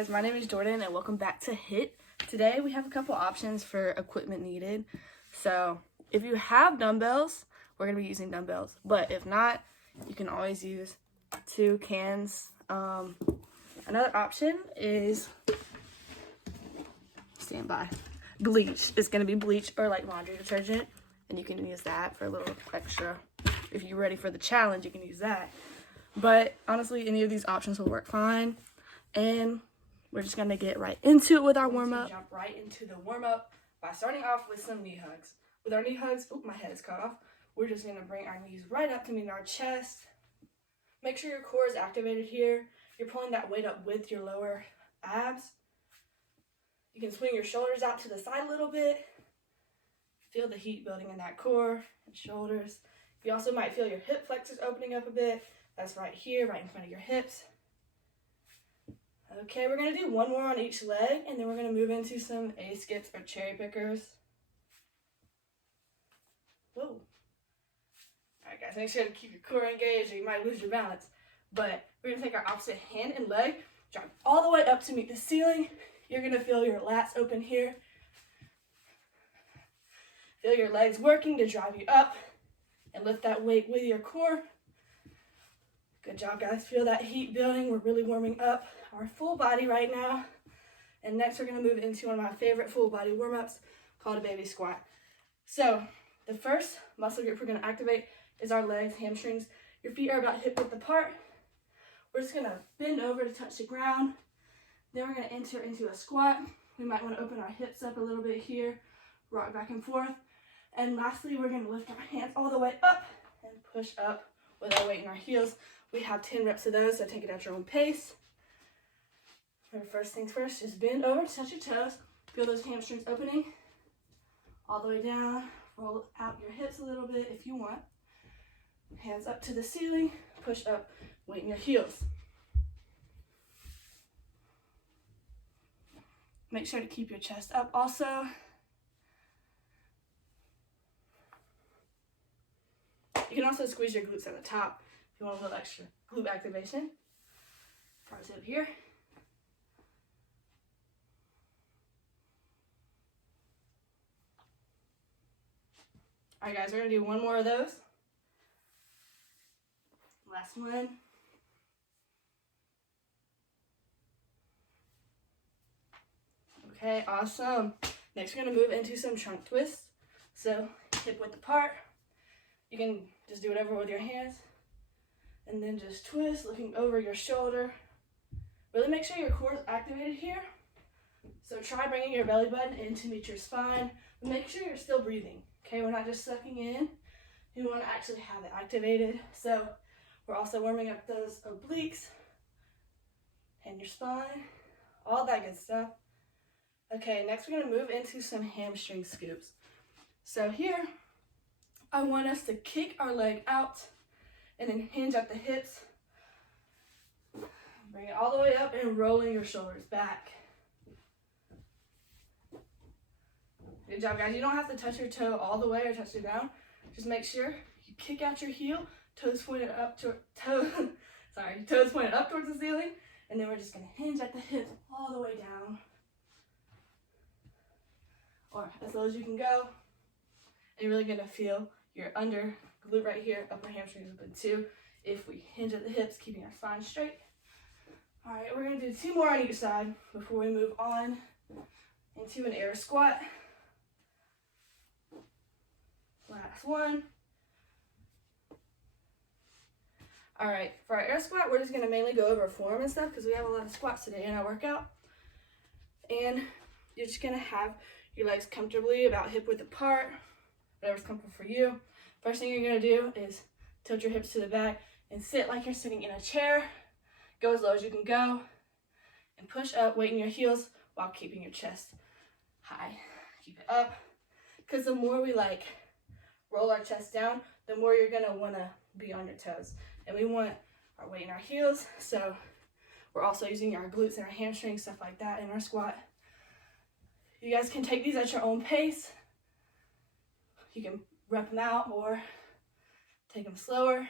guys, my name is Jordan and welcome back to HIIT. Today we have a couple options for equipment needed. So if you have dumbbells, we're going to be using dumbbells. But if not, you can always use 2 cans. Another option is, stand by, bleach. It's going to be bleach or like laundry detergent. And you can use that for a little extra. If you're ready for the challenge, you can use that. But honestly, any of these options will work fine. And we're just gonna get right into it with our warm-up. Jump right into the warm-up by starting off with some knee hugs. With our knee hugs, my head is cut off. We're just gonna bring our knees right up to meet our chest. Make sure your core is activated here. You're pulling that weight up with your lower abs. You can swing your shoulders out to the side a little bit. Feel the heat building in that core and shoulders. You also might feel your hip flexors opening up a bit. That's right here, right in front of your hips. Okay, we're going to do one more on each leg, and then we're going to move into some A-skips or cherry pickers. Whoa. All right, guys, make sure to keep your core engaged or you might lose your balance. But we're going to take our opposite hand and leg, drop all the way up to meet the ceiling. You're going to feel your lats open here. Feel your legs working to drive you up and lift that weight with your core. Good job, guys. Feel that heat building. We're really warming up our full body right now. And next, we're going to move into one of my favorite full body warm-ups called a baby squat. So the first muscle group we're going to activate is our legs, hamstrings. Your feet are about hip width apart. We're just going to bend over to touch the ground. Then we're going to enter into a squat. We might want to open our hips up a little bit here, rock back and forth. And lastly, we're going to lift our hands all the way up and push up with our weight in our heels. We have 10 reps of those, so take it at your own pace. First things first, just bend over, touch your toes. Feel those hamstrings opening all the way down. Roll out your hips a little bit if you want. Hands up to the ceiling, push up, weight in your heels. Make sure to keep your chest up also. You can also squeeze your glutes at the top if you want a little extra glute activation. Pro tip here. All right, guys, we're gonna do one more of those. Last one. Okay, awesome. Next, we're gonna move into some trunk twists. So hip width apart. You can just do whatever with your hands. And then just twist, looking over your shoulder. Really make sure your core is activated here. So try bringing your belly button in to meet your spine. But make sure you're still breathing. Okay, we're not just sucking in. You want to actually have it activated. So we're also warming up those obliques and your spine, all that good stuff. Okay, next we're going to move into some hamstring scoops. So here, I want us to kick our leg out and then hinge at the hips. Bring it all the way up and rolling your shoulders back. Good job, guys. You don't have to touch your toe all the way or touch the ground. Just make sure you kick out your heel, toes pointed up toes pointed up towards the ceiling, and then we're just gonna hinge at the hips all the way down, or as low as you can go. And you're really gonna feel your under glute right here, upper hamstrings open too, if we hinge at the hips, keeping our spine straight. All right, we're gonna do 2 more on each side before we move on into an air squat. Last one. All right, for our air squat, we're just gonna mainly go over form and stuff because we have a lot of squats today in our workout. And you're just gonna have your legs comfortably about hip width apart, whatever's comfortable for you. First thing you're gonna do is tilt your hips to the back and sit like you're sitting in a chair. Go as low as you can go and push up, weight in your heels while keeping your chest high. Keep it up, because the more we roll our chest down, the more you're gonna wanna be on your toes. And we want our weight in our heels, so we're also using our glutes and our hamstrings, stuff like that in our squat. You guys can take these at your own pace. You can rep them out or take them slower.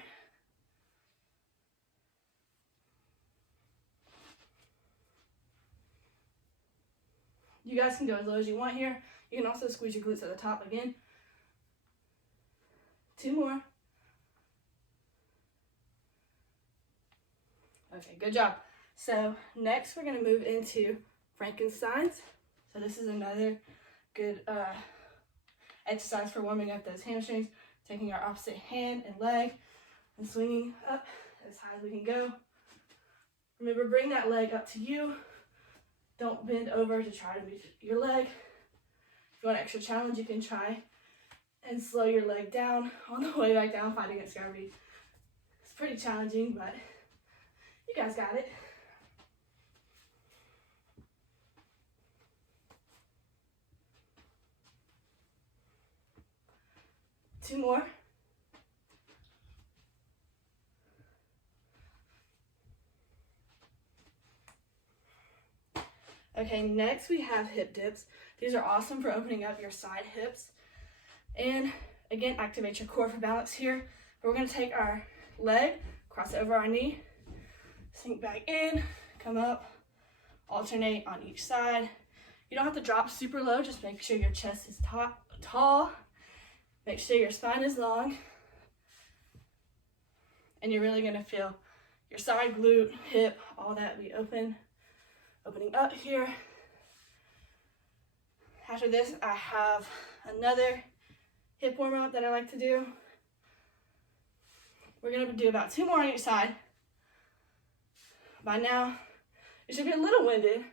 You guys can go as low as you want here. You can also squeeze your glutes at the top again. 2 more. Okay, good job. So next we're gonna move into Frankensteins. So this is another good exercise for warming up those hamstrings. Taking our opposite hand and leg and swinging up as high as we can go. Remember, bring that leg up to you. Don't bend over to try to move your leg. If you want an extra challenge, you can try and slow your leg down on the way back down, fighting against gravity. It's pretty challenging, but you guys got it. Two more. Okay, next we have hip dips. These are awesome for opening up your side hips. And again, activate your core for balance here. But we're gonna take our leg, cross it over our knee, sink back in, come up, alternate on each side. You don't have to drop super low, just make sure your chest is tall. Make sure your spine is long. And you're really gonna feel your side glute, hip, all that be opening up here. After this, I have another hip warm up that I like to do. We're gonna do about 2 more on each side. By now, you should be a little winded.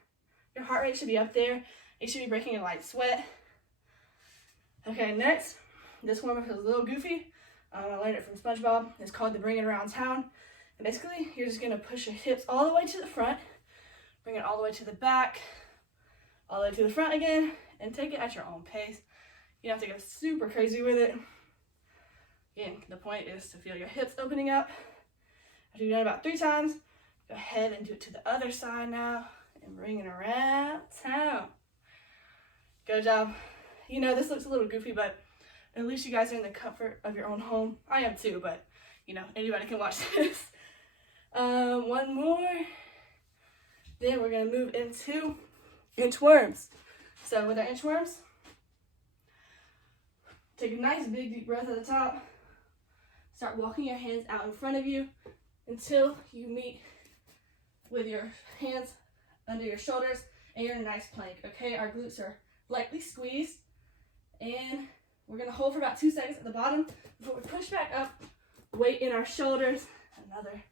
Your heart rate should be up there. You should be breaking a light sweat. Okay, next, this warm up is a little goofy. I learned it from SpongeBob. It's called the Bring It Around Town. And basically, you're just gonna push your hips all the way to the front, bring it all the way to the back, all the way to the front again, and take it at your own pace. You don't have to go super crazy with it. Again, the point is to feel your hips opening up. After you've done it about 3 times, go ahead and do it to the other side now, and bring it around town. Good job. You know, this looks a little goofy, but at least you guys are in the comfort of your own home. I am too, but you know, anybody can watch this. 1 more. Then we're gonna move into inchworms. So with our inchworms, take a nice big deep breath at the top. Start walking your hands out in front of you until you meet with your hands under your shoulders and you're in a nice plank. Okay, our glutes are lightly squeezed, and we're gonna hold for about 2 seconds at the bottom before we push back up, weight in our shoulders. Another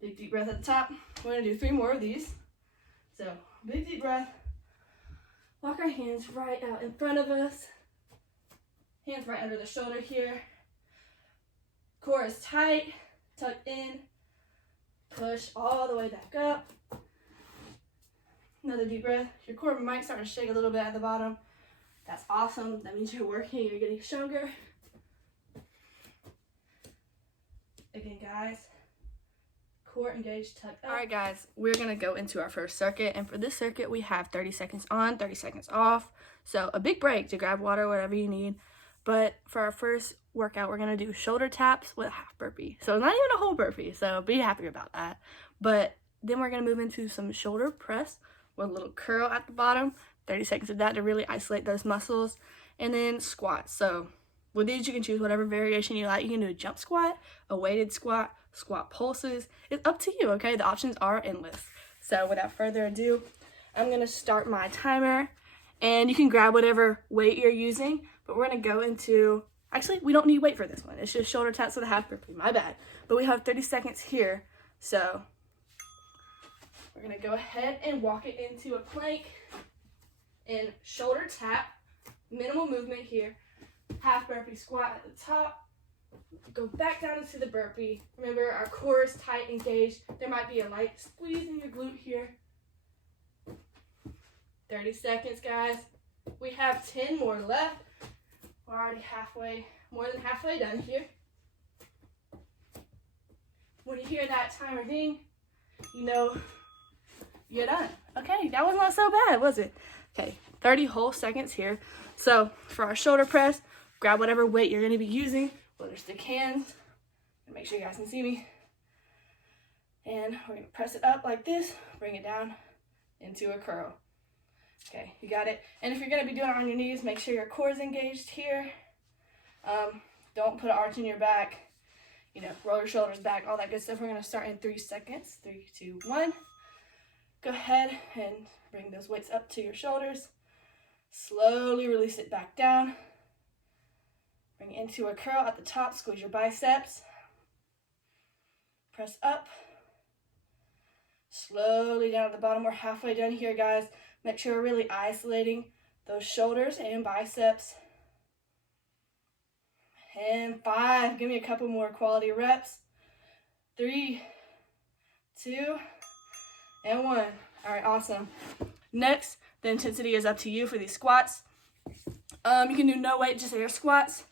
big deep breath at the top. We're gonna do 3 more of these. So big deep breath, walk our hands right out in front of us, hands right under the shoulder here. Core is tight, tucked in, push all the way back up. Another deep breath. Your core might start to shake a little bit at the bottom. That's awesome. That means you're working, you're getting stronger. Again, guys, core engaged, tucked up. All right, guys, we're gonna go into our first circuit, and for this circuit, we have 30 seconds on, 30 seconds off. So a big break to grab water, whatever you need. But for our first workout, we're gonna do shoulder taps with a half burpee. So not even a whole burpee, so be happy about that. But then we're gonna move into some shoulder press with a little curl at the bottom. 30 seconds of that to really isolate those muscles. And then squats. So with these, you can choose whatever variation you like. You can do a jump squat, a weighted squat, squat pulses. It's up to you, okay? The options are endless. So without further ado, I'm gonna start my timer, and you can grab whatever weight you're using, but we're gonna go into, actually, we don't need weight for this one. It's just shoulder taps with a half burpee, my bad. But we have 30 seconds here, so we're gonna go ahead and walk it into a plank and shoulder tap, minimal movement here, half burpee squat at the top, go back down into the burpee. Remember, our core is tight, engaged. There might be a light squeeze in your glute here. 30 seconds, guys. We have 10 more left. We're already more than halfway done here. When you hear that timer ding, you know you're done. Okay, that was not so bad, was it? Okay, 30 whole seconds here. So for our shoulder press, grab whatever weight you're gonna be using, whether it's stick hands, and make sure you guys can see me. And we're gonna press it up like this, bring it down into a curl. Okay, you got it. And if you're gonna be doing it on your knees, make sure your core is engaged here. Don't put an arch in your back. You know, roll your shoulders back, all that good stuff. We're gonna start in 3 seconds. 3, 2, 1. Go ahead and bring those weights up to your shoulders. Slowly release it back down. Bring it into a curl at the top. Squeeze your biceps. Press up. Slowly down at the bottom. We're halfway done here, guys. Make sure we're really isolating those shoulders and biceps. And 5. Give me a couple more quality reps. 3, 2, and 1. All right, awesome. Next, the intensity is up to you for these squats. You can do no weight, just air squats.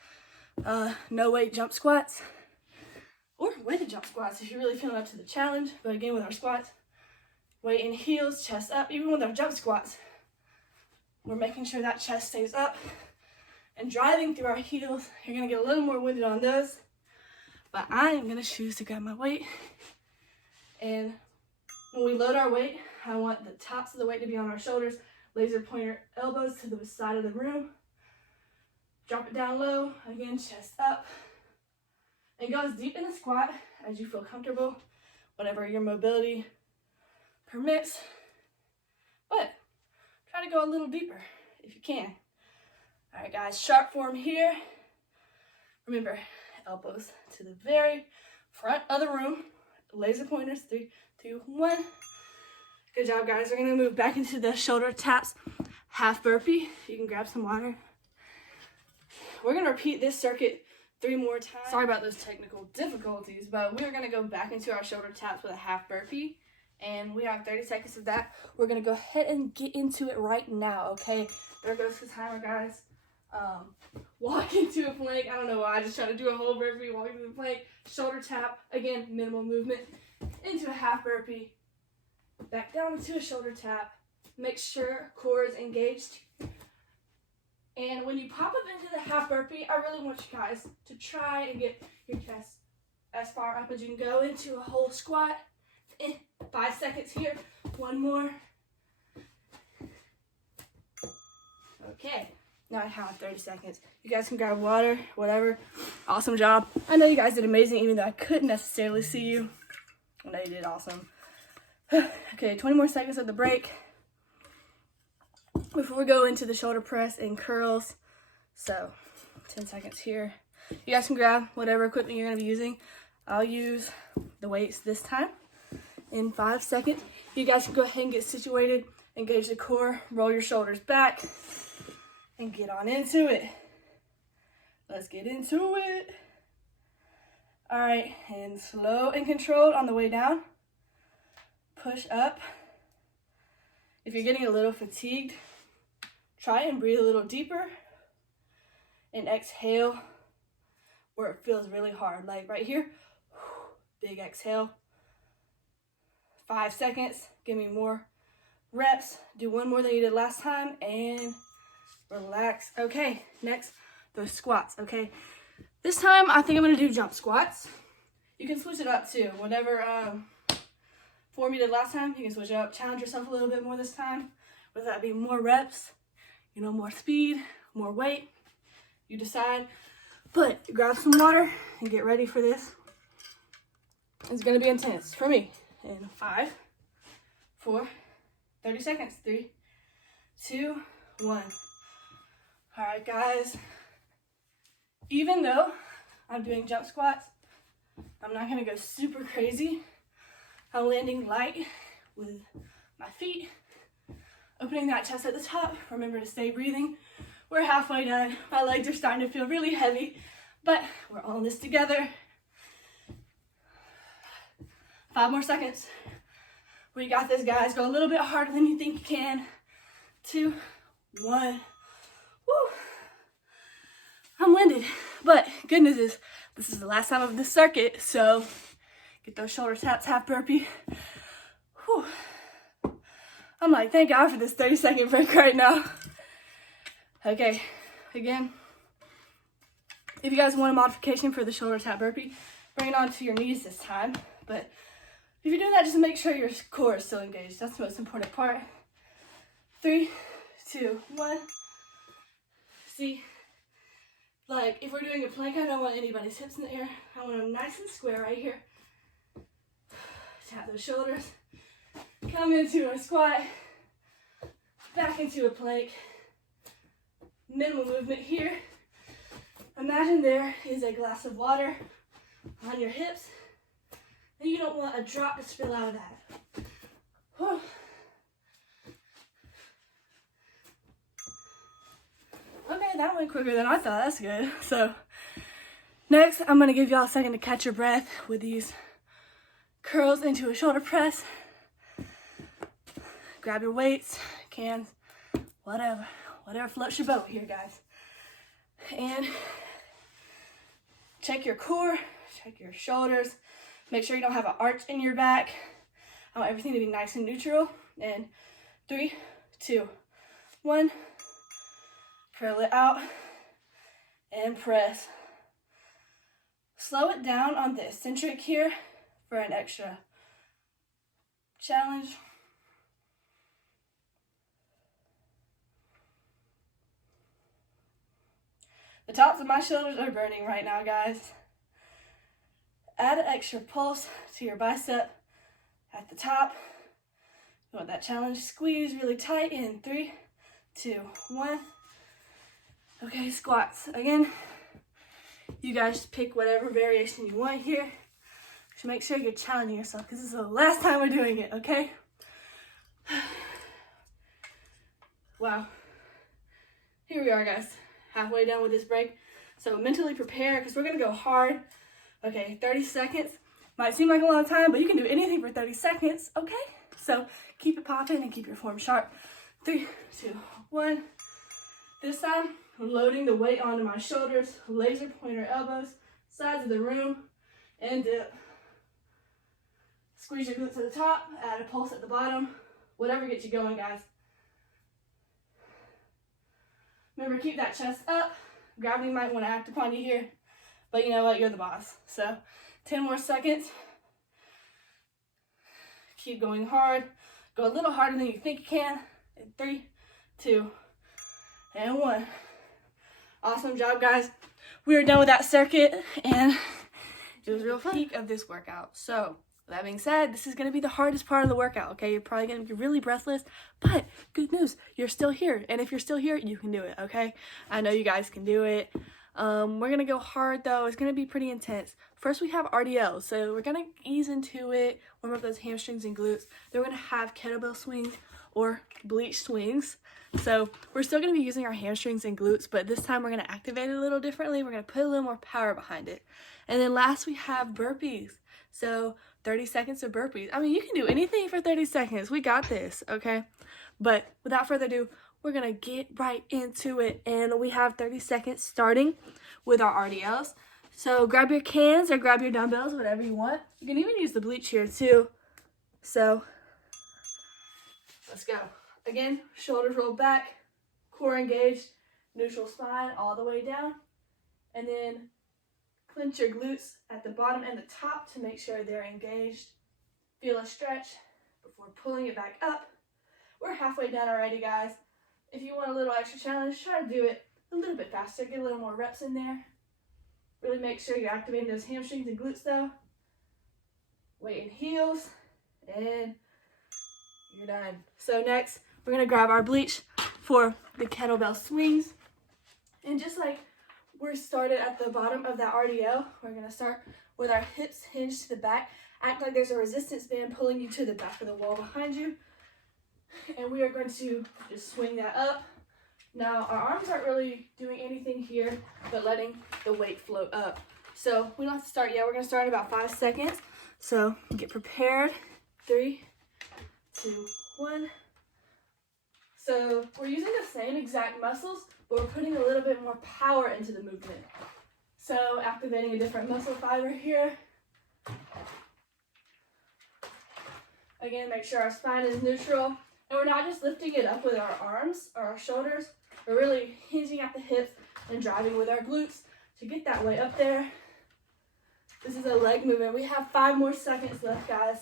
No weight jump squats. Or weighted jump squats if you're really feeling up to the challenge. But again, with our squats, weight in heels, chest up. Even with our jump squats, we're making sure that chest stays up and driving through our heels. You're gonna get a little more winded on those, but I am gonna choose to grab my weight. And when we load our weight, I want the tops of the weight to be on our shoulders, laser pointer elbows to the side of the room. Drop it down low, again, chest up. And go as deep in the squat as you feel comfortable, whatever your mobility permits. But try to go a little deeper if you can. All right, guys, sharp form here. Remember, elbows to the very front of the room. Laser pointers, 3, 2, 1. Good job, guys. We're gonna move back into the shoulder taps, half burpee. You can grab some water. We're gonna repeat this circuit 3 more times. Sorry about those technical difficulties, but we're gonna go back into our shoulder taps with a half burpee. And we have 30 seconds of that. We're gonna go ahead and get into it right now, okay? There goes the timer, guys. Walk into a plank. I don't know why, I just try to do a whole burpee, walk into the plank, shoulder tap, again, minimal movement, into a half burpee, back down into a shoulder tap. Make sure core is engaged. And when you pop up into the half burpee, I really want you guys to try and get your chest as far up as you can go into a whole squat. In 5 seconds here. 1 more. Okay. Now I have 30 seconds. You guys can grab water, whatever. Awesome job. I know you guys did amazing, even though I couldn't necessarily see you. I know you did awesome. Okay, 20 more seconds of the break before we go into the shoulder press and curls. So, 10 seconds here. You guys can grab whatever equipment you're going to be using. I'll use the weights this time. In 5 seconds, you guys can go ahead and get situated, engage the core, roll your shoulders back, and get on into it. Let's get into it. All right, and slow and controlled on the way down. Push up. If you're getting a little fatigued, try and breathe a little deeper. And exhale where it feels really hard, like right here. Big exhale. 5 seconds. Give me more reps. Do 1 more than you did last time and relax. Okay, next, those squats, okay? This time, I think I'm gonna do jump squats. You can switch it up too. Whatever form you did last time, you can switch it up. Challenge yourself a little bit more this time. Whether that be more reps, you know, more speed, more weight, you decide. But grab some water and get ready for this. It's gonna be intense for me. In 5, 4, 30 seconds. 3, 2, 1. All right, guys. Even though I'm doing jump squats, I'm not gonna go super crazy. I'm landing light with my feet, opening that chest at the top. Remember to stay breathing. We're halfway done. My legs are starting to feel really heavy, but we're all in this together. 5 more seconds. We got this, guys. Go a little bit harder than you think you can. 2, 1. Woo. I'm winded, but good news is this is the last time of this circuit, so get those shoulder taps, half burpee. Whew. I'm like, thank God for this 30-second break right now. Okay, again, if you guys want a modification for the shoulder tap burpee, bring it onto your knees this time, but if you're doing that, just make sure your core is still engaged. That's the most important part. 3, 2, 1. See, like if we're doing a plank, I don't want anybody's hips in the air. I want them nice and square right here. Tap those shoulders. Come into a squat. Back into a plank. Minimal movement here. Imagine there is a glass of water on your hips, and you don't want a drop to spill out of that. Whew. Okay, that went quicker than I thought. That's good. So next, I'm gonna give y'all a second to catch your breath with these curls into a shoulder press. Grab your weights, cans, whatever floats your boat here, guys. And check your core, check your shoulders. Make sure you don't have an arch in your back. I want everything to be nice and neutral. And 3, 2, 1. Curl it out and press. Slow it down on the eccentric here for an extra challenge. The tops of my shoulders are burning right now, guys. Add an extra pulse to your bicep at the top. You want that challenge? Squeeze really tight in 3, 2, 1. Okay, squats. Again, you guys pick whatever variation you want here. Just make sure you're challenging yourself because this is the last time we're doing it, okay? Wow. Here we are, guys. Halfway done with this break. So mentally prepare because we're going to go hard. Okay, 30 seconds. Might seem like a long time, but you can do anything for 30 seconds, okay? So keep it popping and keep your form sharp. 3, 2, 1. This time, I'm loading the weight onto my shoulders, laser pointer elbows, sides of the room, and dip. Squeeze your glutes at the top, add a pulse at the bottom, whatever gets you going, guys. Remember, keep that chest up. Gravity might want to act upon you here, but you know what? You're the boss. So 10 more seconds. Keep going hard. Go a little harder than you think you can. In 3, 2, and 1. Awesome job, guys. We are done with that circuit, and it was real fun. Peak of this workout. So with that being said, this is going to be the hardest part of the workout, okay? You're probably going to be really breathless, but good news, you're still here. And if you're still here, you can do it, okay? I know you guys can do it. We're going to go hard, though. It's going to be pretty intense. First, we have RDLs. So we're going to ease into it, warm up those hamstrings and glutes. Then we're going to have kettlebell swings or bleach swings. So we're still going to be using our hamstrings and glutes, but this time we're going to activate it a little differently. We're going to put a little more power behind it. And then last, we have burpees. So 30 seconds of burpees. I mean, you can do anything for 30 seconds. We got this, okay? But without further ado, we're going to get right into it. And we have 30 seconds starting with our RDLs. So grab your cans or grab your dumbbells, whatever you want. You can even use the bleach here too. So let's go. Again, shoulders rolled back, core engaged, neutral spine all the way down. And then clench your glutes at the bottom and the top to make sure they're engaged. Feel a stretch before pulling it back up. We're halfway done already, guys. If you want a little extra challenge, try to do it a little bit faster. Get a little more reps in there. Really make sure you're activating those hamstrings and glutes though. Weight in heels, and you're done. So next, we're gonna grab our bleach for the kettlebell swings. And just like we're started at the bottom of that RDL, we're gonna start with our hips hinged to the back. Act like there's a resistance band pulling you to the back of the wall behind you. And we are going to just swing that up. Now, our arms aren't really doing anything here, but letting the weight float up. So we don't have to start yet. We're going to start in about 5 seconds. So get prepared. 3, 2, 1. So we're using the same exact muscles, but we're putting a little bit more power into the movement. So activating a different muscle fiber here. Again, make sure our spine is neutral. And we're not just lifting it up with our arms or our shoulders. We're really hinging at the hips and driving with our glutes to get that weight up there. This is a leg movement. We have 5 more seconds left, guys.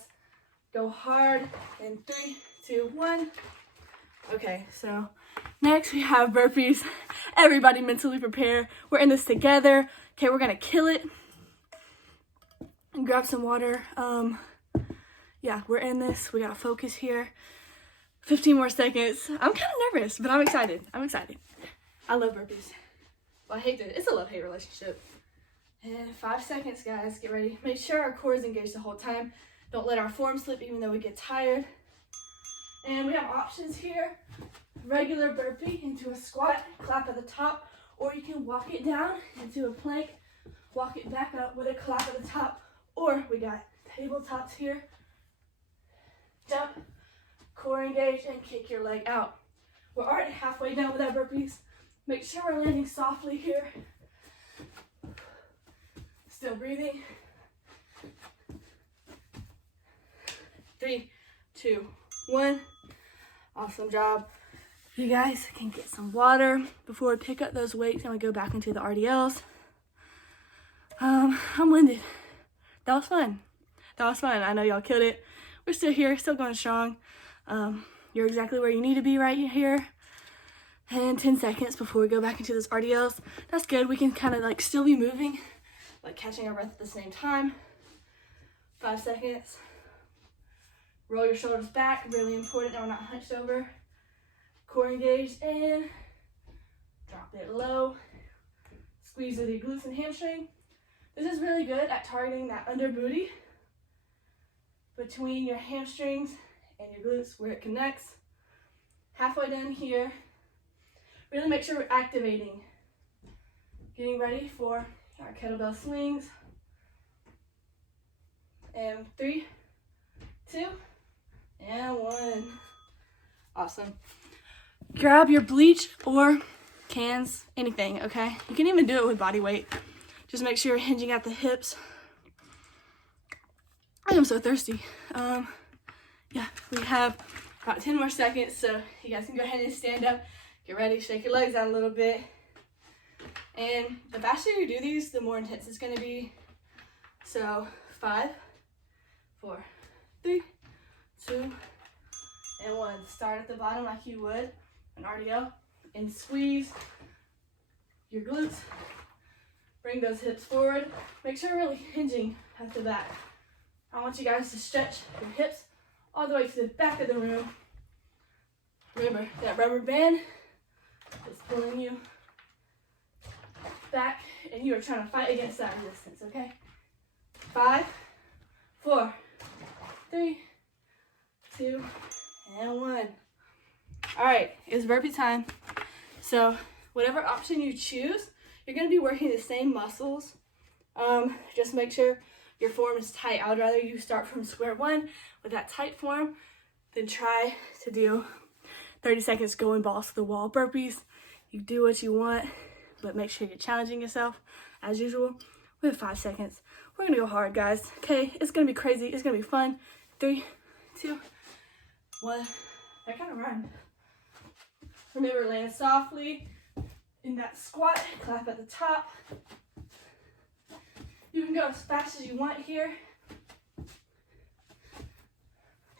Go hard in 3, 2, 1. Okay, so Next, we have burpees. Everybody mentally prepare. We're in this together. Okay, we're gonna kill it. And grab some water. Yeah, we're in this. We gotta focus here. 15 more seconds. I'm kind of nervous, but I'm excited. I love burpees. Well, I hate it. It's a love-hate relationship. And 5 seconds, guys. Get ready. Make sure our core is engaged the whole time. Don't let our form slip even though we get tired. And we have options here. Regular burpee into a squat, clap at the top, or you can walk it down into a plank, walk it back up with a clap at the top, or we got tabletops here. Jump, core engaged, and kick your leg out. We're already halfway done with our burpees. Make sure we're landing softly here. Still breathing. 3, 2, 1. Awesome job. You guys can get some water before we pick up those weights and we go back into the RDLs. I'm winded. That was fun. I know y'all killed it. We're still here, still going strong. You're exactly where you need to be right here. And 10 seconds before we go back into those RDLs. That's good. We can kind of like still be moving, like catching our breath at the same time. 5 seconds. Roll your shoulders back, really important that we're not hunched over. Core engaged and drop it low. Squeeze with your glutes and hamstring. This is really good at targeting that under booty between your hamstrings and your glutes where it connects. Halfway done here. Really make sure we're activating. Getting ready for our kettlebell swings. And 3, 2, and 1. Awesome. Grab your bleach or cans, anything, okay? You can even do it with body weight. Just make sure you're hinging at the hips. I am so thirsty. Yeah, we have about 10 more seconds, so you guys can go ahead and stand up. Get ready, shake your legs out a little bit. And the faster you do these, the more intense it's gonna be. So 5, 4, 3, 2, and 1. Start at the bottom like you would an RDL and squeeze your glutes. Bring those hips forward. Make sure you're really hinging at the back. I want you guys to stretch your hips all the way to the back of the room. Remember, that rubber band is pulling you back and you are trying to fight against that resistance, okay? 5, 4, 3, 2, and 1. All right, it's burpee time. So whatever option you choose, you're gonna be working the same muscles. Just make sure your form is tight. I would rather you start from square one with that tight form than try to do 30 seconds going balls to the wall burpees. You do what you want, but make sure you're challenging yourself as usual. We have 5 seconds. We're gonna go hard, guys. Okay, it's gonna be crazy. It's gonna be fun. 3, 2, 1. That kind of rhymed. Remember, land softly in that squat. Clap at the top. You can go as fast as you want here.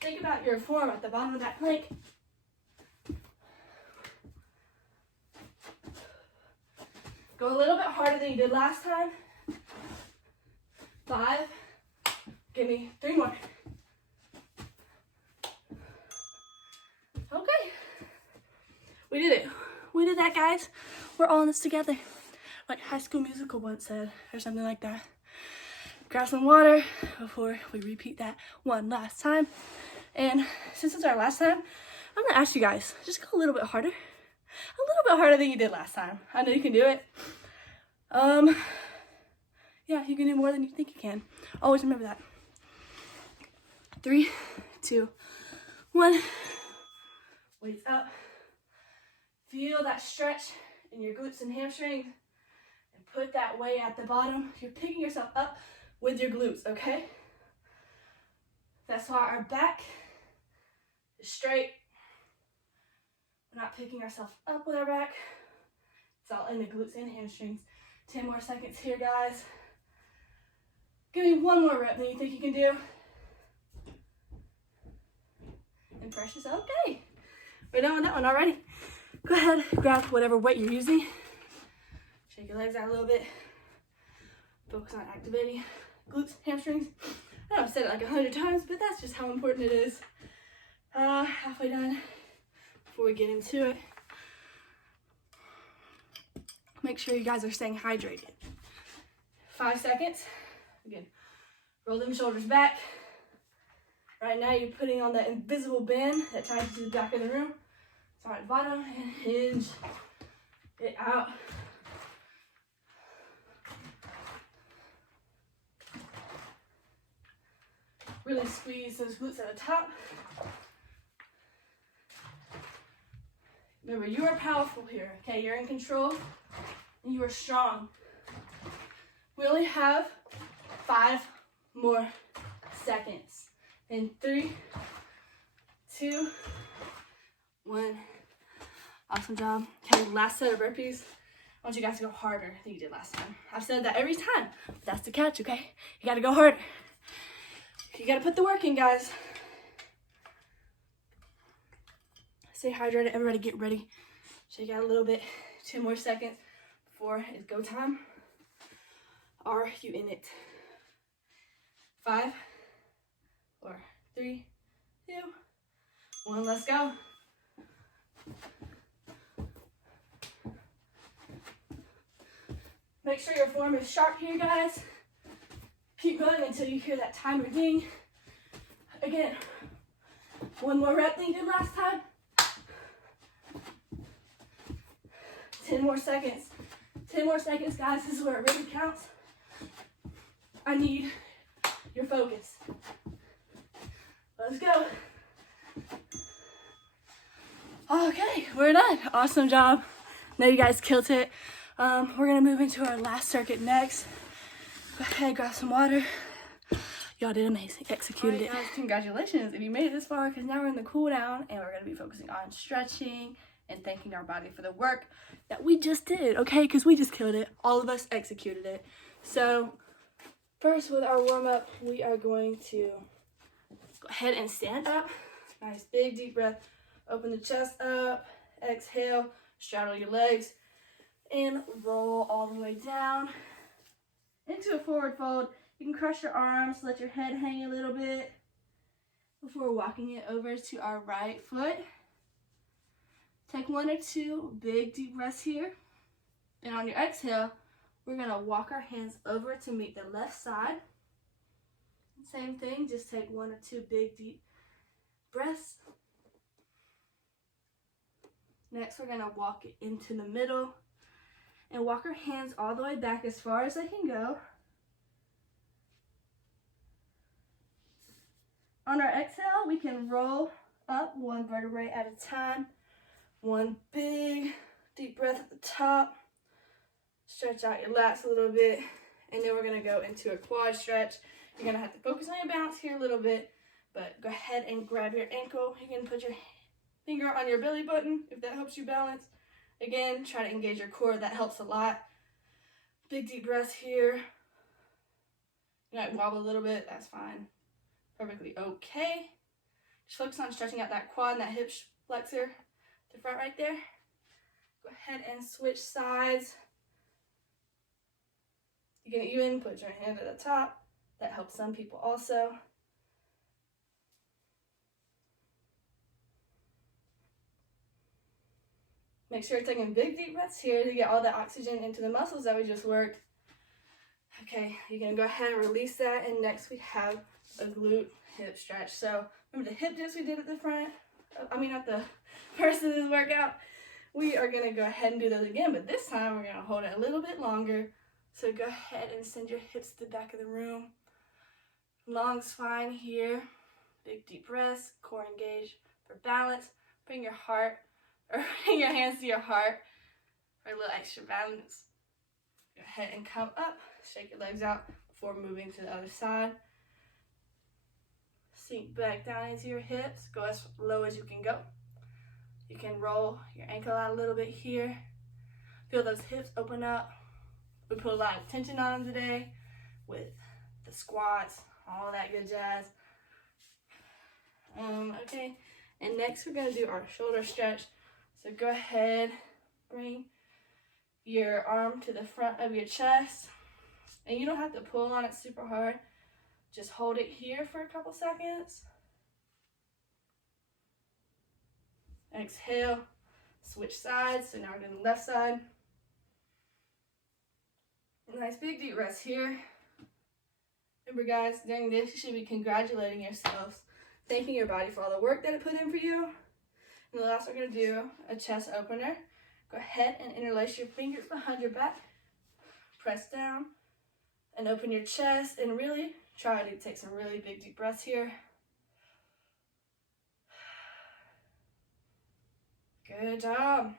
Think about your form at the bottom of that plank. Go a little bit harder than you did last time. 5. Give me 3 more. Okay. We did it. We did that, guys. We're all in this together. Like High School Musical once said, or something like that. Grab some water before we repeat that one last time. And since it's our last time, I'm gonna ask you guys, just go a little bit harder. A little bit harder than you did last time. I know you can do it. Yeah, you can do more than you think you can. Always remember that. 3, 2, 1. Weights up. Feel that stretch in your glutes and hamstrings. And put that weight at the bottom. You're picking yourself up with your glutes, okay? That's why our back is straight. We're not picking ourselves up with our back. It's all in the glutes and hamstrings. 10 more seconds here, guys. Give me 1 more rep than you think you can do. And press yourself. Okay. We're done with that one already. Go ahead, grab whatever weight you're using. Shake your legs out a little bit. Focus on activating glutes, hamstrings. I know I've said it like 100 times, but that's just how important it is. Halfway done before we get into it. Make sure you guys are staying hydrated. 5 seconds. Again, roll them shoulders back. Right now you're putting on that invisible band that ties you to the back of the room. Start at the bottom and hinge it out. Really squeeze those glutes at the top. Remember, you are powerful here, okay? You're in control and you are strong. We only have 5 more seconds. In 3, 2, 1. Awesome job. Okay, last set of burpees. I want you guys to go harder than you did last time. I've said that every time, but that's the catch, okay? You gotta go harder. You gotta put the work in, guys. Stay hydrated. Everybody get ready. Shake out a little bit. 2 more seconds before it's go time. Are you in it? 5, 4, 3, 2, 1. Let's go. Make sure your form is sharp here, guys. Keep going until you hear that timer ding. Again, 1 more rep than you did last time. 10 more seconds. 10 more seconds, guys. This is where it really counts. I need your focus. Let's go. Okay, we're done. Awesome job. Now you guys killed it. We're gonna move into our last circuit next. Go ahead, grab some water. Y'all did amazing. Executed it. Guys, congratulations if you made it this far, because now we're in the cool down and we're gonna be focusing on stretching and thanking our body for the work that we just did, okay? Because we just killed it. All of us executed it. So first, with our warm-up, we are going to go ahead and stand up. Nice big deep breath. Open the chest up. Exhale. Straddle your legs and roll all the way down into a forward fold. You can cross your arms, let your head hang a little bit before walking it over to our right foot. Take 1 or 2 big deep breaths here. And on your exhale, we're gonna walk our hands over to meet the left side. Same thing, just take 1 or 2 big deep breaths. Next, we're gonna walk it into the middle and walk our hands all the way back as far as they can go. On our exhale, we can roll up 1 vertebrae at a time. 1 big deep breath at the top. Stretch out your lats a little bit. And then we're gonna go into a quad stretch. You're gonna have to focus on your balance here a little bit, but go ahead and grab your ankle. You can put your finger on your belly button if that helps you balance. Again, try to engage your core. That helps a lot. Big deep breaths here. You might wobble a little bit. That's fine. Perfectly okay. Just focus on stretching out that quad and that hip flexor to front right there. Go ahead and switch sides. You can even put your hand at the top. That helps some people also. Make sure you're taking big deep breaths here to get all the oxygen into the muscles that we just worked. Okay, you can go ahead and release that, and next we have a glute hip stretch. So remember the hip dips we did at the front? At the first of this workout. We are gonna go ahead and do those again, but this time we're gonna hold it a little bit longer. So go ahead and send your hips to the back of the room. Long spine here. Big deep breaths, core engaged for balance. Bring your hands to your heart for a little extra balance. Go ahead and come up. Shake your legs out before moving to the other side. Sink back down into your hips. Go as low as you can go. You can roll your ankle out a little bit here. Feel those hips open up. We put a lot of tension on them today with the squats, all that good jazz. Okay, and next we're gonna do our shoulder stretch. So go ahead, bring your arm to the front of your chest. And you don't have to pull on it super hard. Just hold it here for a couple seconds. Exhale, switch sides. So now we're doing the left side. Nice big deep rest here. Remember guys, during this you should be congratulating yourselves, thanking your body for all the work that it put in for you. And the last we're going to do a chest opener. Go ahead and interlace your fingers behind your back. Press down and open your chest and really try to take some really big deep breaths here. Good job.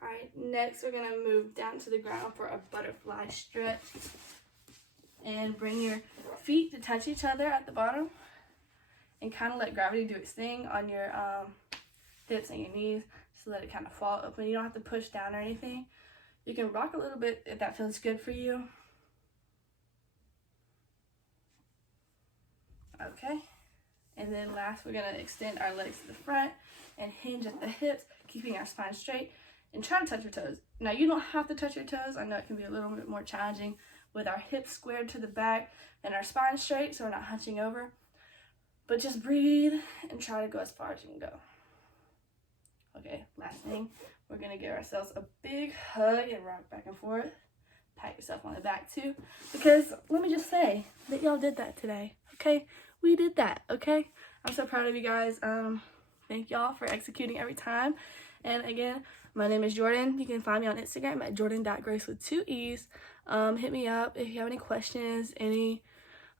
All right, next we're going to move down to the ground for a butterfly stretch. And bring your feet to touch each other at the bottom. And kind of let gravity do its thing on your hips and your knees. Just let it kind of fall open. You don't have to push down or anything. You can rock a little bit if that feels good for you. Okay. And then last, we're going to extend our legs to the front and hinge at the hips, keeping our spine straight. And try to touch your toes. Now, you don't have to touch your toes. I know it can be a little bit more challenging with our hips squared to the back and our spine straight so we're not hunching over. But just breathe and try to go as far as you can go. Okay, last thing, we're going to give ourselves a big hug and rock back and forth. Pat yourself on the back too, because let me just say that y'all did that today, okay? We did that, okay? I'm so proud of you guys. Thank y'all for executing every time. And again, my name is Jordan. You can find me on Instagram at jordan.grace with 2 E's. Hit me up if you have any questions, any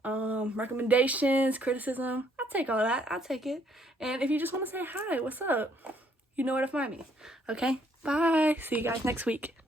recommendations, criticism. I'll take all that. I'll take it. And if you just want to say hi, what's up? You know where to find me. Okay? Bye. See you guys next week.